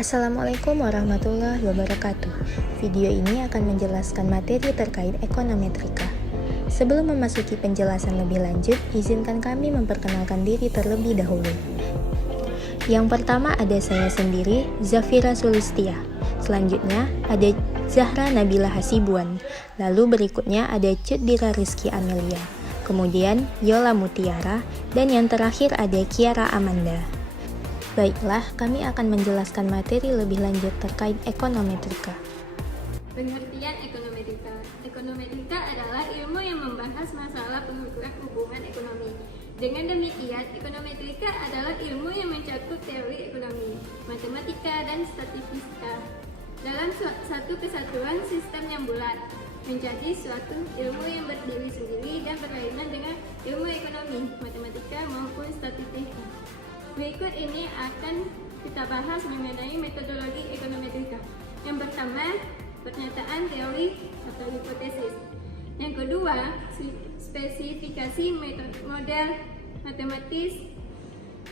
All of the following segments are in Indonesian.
Assalamualaikum warahmatullahi wabarakatuh. Video ini akan menjelaskan materi terkait ekonometrika. Sebelum memasuki penjelasan lebih lanjut, izinkan kami memperkenalkan diri terlebih dahulu. Yang pertama ada saya sendiri, Zafira Sulistia. Selanjutnya ada Zahra Nabila Hasibuan. Lalu berikutnya ada Cudira Rizky Amelia. Kemudian Yola Mutiara. Dan yang terakhir ada Kiara Amanda. Baiklah, kami akan menjelaskan materi lebih lanjut terkait ekonometrika. Pengertian ekonometrika. Ekonometrika adalah ilmu yang membahas masalah pengukuran hubungan ekonomi. Dengan demikian, ekonometrika adalah ilmu yang mencakup teori ekonomi, matematika, dan statistika dalam satu kesatuan sistem yang bulat, menjadi suatu ilmu yang berdiri sendiri dan berkaitan dengan ilmu ekonomi, matematika, maupun statistika. Berikut ini akan kita bahas mengenai metodologi ekonometrika. Yang pertama, pernyataan teori atau hipotesis. Yang kedua, spesifikasi model matematis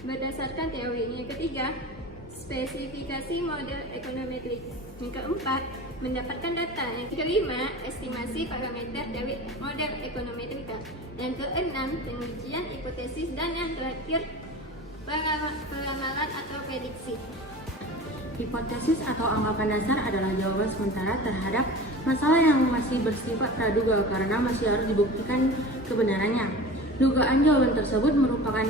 berdasarkan teori. Yang ketiga, spesifikasi model ekonometrik. Yang keempat, mendapatkan data. Yang kelima, estimasi parameter dari model ekonometrika. Yang keenam, pengujian hipotesis. Dan yang terakhir, peramalan atau prediksi. Hipotesis atau anggapan dasar adalah jawaban sementara terhadap masalah yang masih bersifat praduga karena masih harus dibuktikan kebenarannya. Dugaan jawaban tersebut merupakan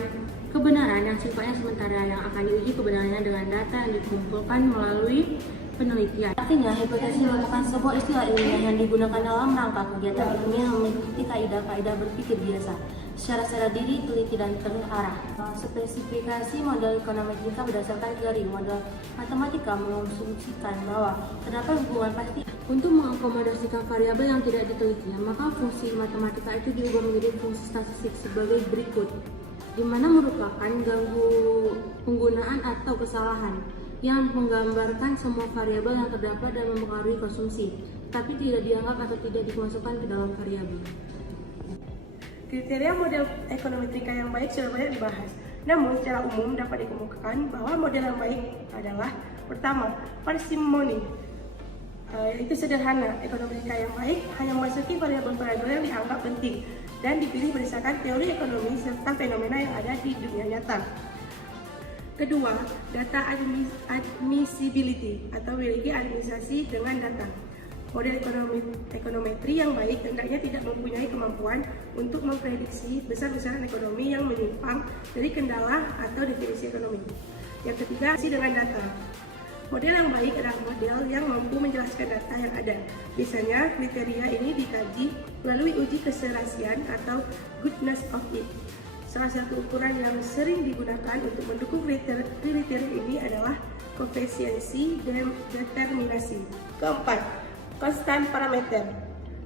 kebenaran yang sifatnya sementara yang akan diuji kebenarannya dengan data yang dikumpulkan melalui penelitian. Artinya, hipotesis merupakan sebuah istilah ilmiah yang digunakan dalam rangka kegiatan ilmiah yang mengikuti kaidah-kaidah berpikir biasa, secara sadar diri, teliti, dan terarah. Spesifikasi model ekonometrika berdasarkan teori model matematika mengasumsikan bahwa terdapat hubungan pasti. Untuk mengakomodasikan variabel yang tidak diteliti, maka fungsi matematika itu diubah menjadi fungsi statistik sebagai berikut, di mana merupakan ganggu penggunaan atau kesalahan yang menggambarkan semua variabel yang terdapat dan mempengaruhi konsumsi, tapi tidak dianggap atau tidak dimasukkan ke dalam variabel. Kriteria model ekonometrika yang baik sudah banyak dibahas. Namun, secara umum dapat dikemukakan bahwa model yang baik adalah pertama, parsimoni. Itu sederhana. Ekonometrika yang baik hanya memasuki variabel-variabel yang dianggap penting dan dipilih berdasarkan teori ekonomi serta fenomena yang ada di dunia nyata. Kedua, data admissibility atau memiliki administrasi dengan data. Model ekonometri yang baik hendaknya tidak mempunyai kemampuan untuk memprediksi besar-besaran ekonomi yang menyimpang dari kendala atau definisi ekonomi. Yang ketiga, dengan data. Model yang baik adalah model yang mampu menjelaskan data yang ada. Biasanya, kriteria ini dikaji melalui uji keserasian atau goodness of it. Salah satu ukuran yang sering digunakan untuk mendukung kriteria ini adalah koefisiensi dan determinasi. Keempat, konstan parameter.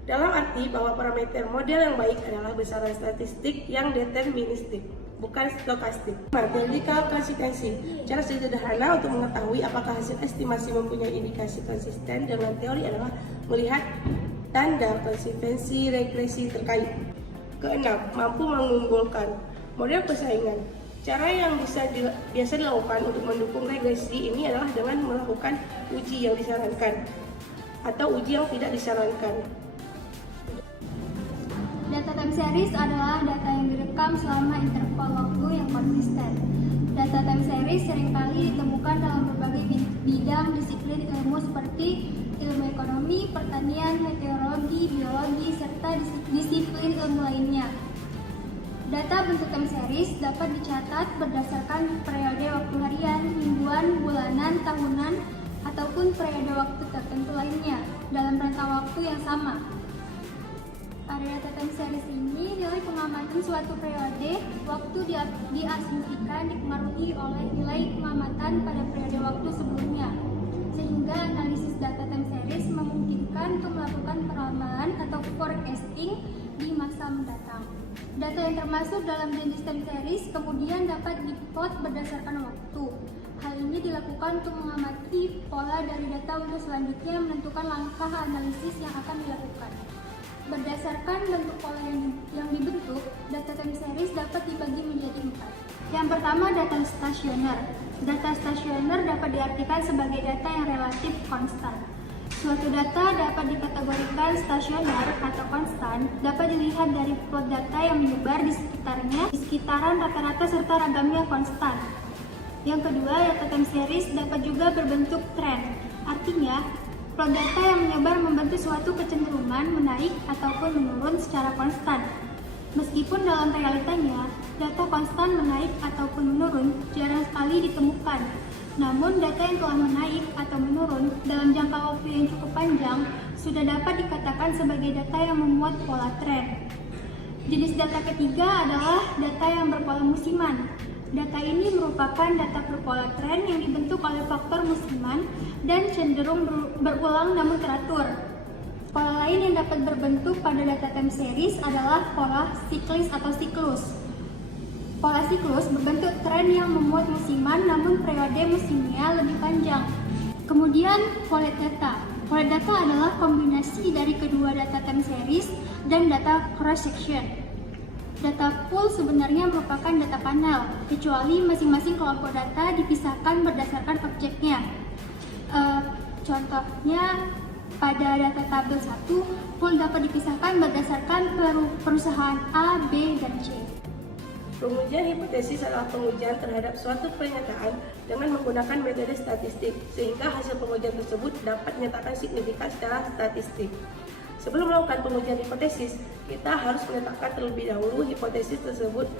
Dalam arti bahwa parameter model yang baik adalah besaran statistik yang deterministik, bukan stokastik. Teoretical konsistensi. Cara sederhana untuk mengetahui apakah hasil estimasi mempunyai indikasi konsisten dengan teori adalah melihat tanda konsistensi regresi terkait. Keenam, mampu mengunggulkan. Model persaingan. Cara yang biasa dilakukan untuk mendukung regresi ini adalah dengan melakukan uji yang disarankan atau uji yang tidak disarankan. Data time series adalah data yang direkam selama interval waktu yang konsisten. Data time series seringkali ditemukan dalam berbagai bidang disiplin ilmu seperti ilmu ekonomi, pertanian, meteorologi, biologi, serta disiplin ilmu lainnya. Data bentuk time series dapat dicatat berdasarkan periode waktu harian, mingguan, bulanan, tahunan, ataupun periode waktu tertentu lainnya dalam rentang waktu yang sama. Pada data time series ini, nilai pengamatan suatu periode waktu diasumsikan dipengaruhi oleh nilai pengamatan pada periode waktu sebelumnya, sehingga analisis data time series memungkinkan untuk melakukan peramalan atau forecasting di masa mendatang. Data yang termasuk dalam jenis time series kemudian dapat diplot berdasarkan waktu. Hal ini dilakukan untuk mengamati pola dari data untuk selanjutnya menentukan langkah analisis yang akan dilakukan. Berdasarkan bentuk pola yang dibentuk, data time series dapat dibagi menjadi 4. Yang pertama, data stasioner. Data stasioner dapat diartikan sebagai data yang relatif konstan. Suatu data dapat dikategorikan stasioner atau konstan dapat dilihat dari plot data yang menyebar di sekitarnya, di sekitaran rata-rata serta ragamnya konstan. Yang kedua, data time series dapat juga berbentuk tren. Artinya, plot data yang menyebar membentuk suatu kecenderungan menaik ataupun menurun secara konstan. Meskipun dalam realitanya, data konstan menaik ataupun menurun jarang sekali ditemukan. Namun, data yang telah menaik atau menurun dalam jangka waktu yang cukup panjang sudah dapat dikatakan sebagai data yang memuat pola tren. Jenis data ketiga adalah data yang berpola musiman. Data ini merupakan data berpola tren yang dibentuk oleh faktor musiman dan cenderung berulang namun teratur. Pola lain yang dapat berbentuk pada data time series adalah pola siklis atau siklus. Pola siklus berbentuk tren yang memuat musiman namun periode musimnya lebih panjang. Kemudian, pollet data. Pollet data adalah kombinasi dari kedua data time series dan data cross section. Data pool sebenarnya merupakan data panel, kecuali masing-masing kelompok data dipisahkan berdasarkan objeknya. Contohnya, pada data tabel 1, pool dapat dipisahkan berdasarkan perusahaan A, B, dan C. Pengujian hipotesis adalah pengujian terhadap suatu pernyataan dengan menggunakan metode statistik, sehingga hasil pengujian tersebut dapat dinyatakan signifikan secara statistik. Sebelum melakukan pengujian hipotesis, kita harus menetapkan terlebih dahulu hipotesis tersebut.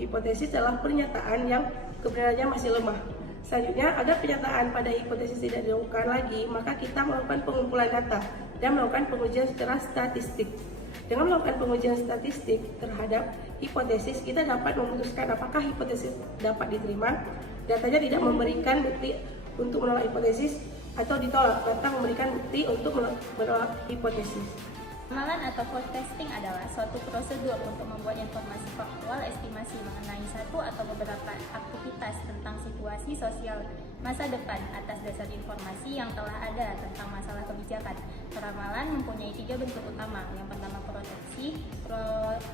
Hipotesis adalah pernyataan yang kebenarannya masih lemah. Selanjutnya, agar pernyataan pada hipotesis tidak diragukan lagi, maka kita melakukan pengumpulan data dan melakukan pengujian secara statistik. Dengan melakukan pengujian statistik terhadap hipotesis, kita dapat memutuskan apakah hipotesis dapat diterima. Datanya tidak memberikan bukti untuk menolak hipotesis atau ditolak, serta memberikan bukti untuk menolak hipotesis. Ramalan atau forecasting adalah suatu prosedur untuk membuat informasi faktual estimasi mengenai satu atau beberapa aktivitas tentang situasi sosial masa depan atas dasar informasi yang telah ada tentang masalah kebijakan. Peramalan mempunyai 3 bentuk utama. Yang pertama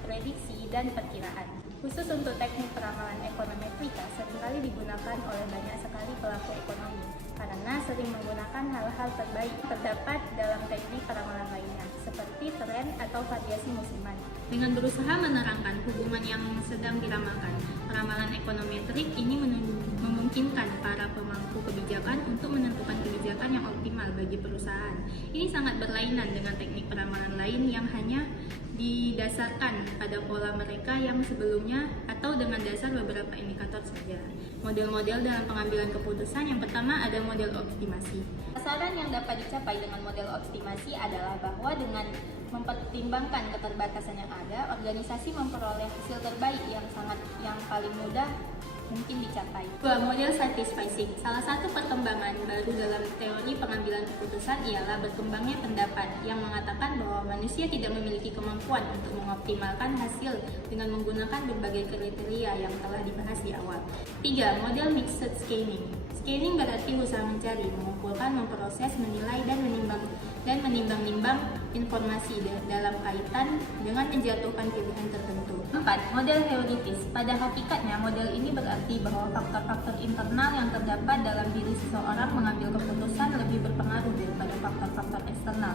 prediksi, dan perkiraan. Khusus untuk teknik peramalan ekonometrika seringkali digunakan oleh banyak sekali pelaku ekonomi karena sering menggunakan hal-hal terbaik terdapat dalam teknik peramalan lainnya, seperti tren atau variasi musiman. Dengan berusaha menerangkan hubungan yang sedang diramalkan, peramalan ekonometrik ini memungkinkan para pemangku kebijakan untuk menentukan kebijakan yang optimal bagi perusahaan. Ini sangat berlainan dengan teknik peramalan lain yang hanya didasarkan pada pola mereka yang sebelumnya atau dengan dasar beberapa indikator saja. Model-model dalam pengambilan keputusan yang pertama ada model optimasi. Sasaran yang dapat dicapai dengan model optimasi adalah bahwa dengan mempertimbangkan keterbatasan yang ada, organisasi memperoleh hasil terbaik yang paling mudah mungkin dicapai. Model satisficing. Salah satu perkembangan baru dalam teori pengambilan keputusan ialah berkembangnya pendapat yang mengatakan bahwa manusia tidak memiliki kemampuan untuk mengoptimalkan hasil dengan menggunakan berbagai kriteria yang telah dibahas di awal. 3. Model mixed scaling. Scaling berarti usaha mencari, mengumpulkan, memproses, menilai, dan menimbang-nimbang informasi dalam kaitan dengan menjatuhkan pilihan tertentu. 4. Model heuritis. Pada hakikatnya, model ini berarti bahwa faktor-faktor internal yang terdapat dalam diri seseorang mengambil keputusan lebih berpengaruh daripada faktor-faktor eksternal.